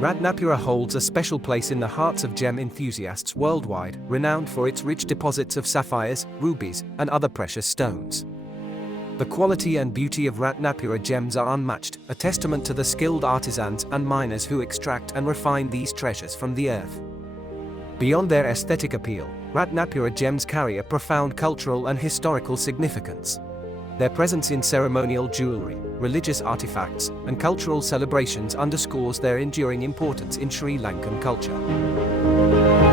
Ratnapura holds a special place in the hearts of gem enthusiasts worldwide, renowned for its rich deposits of sapphires, rubies, and other precious stones. The quality and beauty of Ratnapura gems are unmatched, a testament to the skilled artisans and miners who extract and refine these treasures from the earth. Beyond their aesthetic appeal, Ratnapura gems carry a profound cultural and historical significance. Their presence in ceremonial jewelry, religious artifacts, and cultural celebrations underscores their enduring importance in Sri Lankan culture.